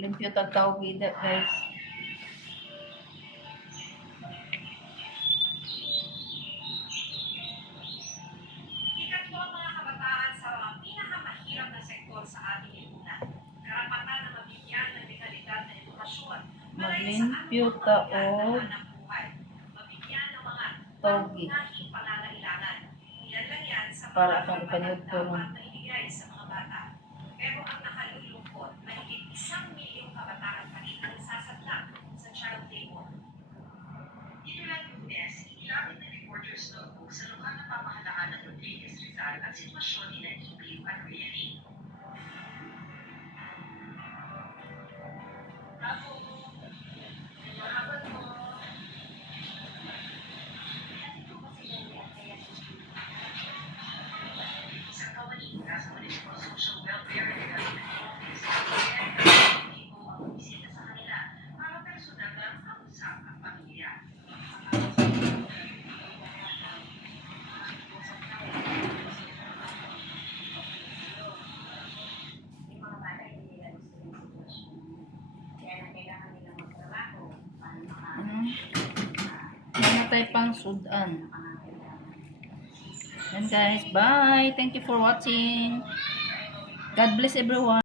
Limpyo tagtawag gida, guys. Ikatlo ang mga kabataan sa mga pinakamahirap na sektor sa ating lipunan. Karapatan na mabigyan ng dekalidad na edukasyon. Maglimpyo taog Mabigyan ng mga tawgi pangunahing pangangailangan. Ilan lang yan sa mga para akong karapat ipanyod ko ron. dapat na ibigay sa mga bata. Pero ang nakalulungkot, mahigit 1 milyong kabataan pa rin ang sasadlak sa child labor. Dito lang Lunes, ilapit na reporters notebook sa lokal na pamahalaan ng Rodriguez Rizal at sitwasyon ni Ibrahim at Rieri. Sa kawanin, nasa Municipal Social Welfare and Development Office, people ang bumisita sa kanila para personal na kausap ang pamilya. Yung mga bata hindi nila gusto yung sitwasyon. Kaya na kailangan nilang magtrabaho para Namatay pang sudan. makakailangan. And guys, bye. Thank you for watching. God bless everyone.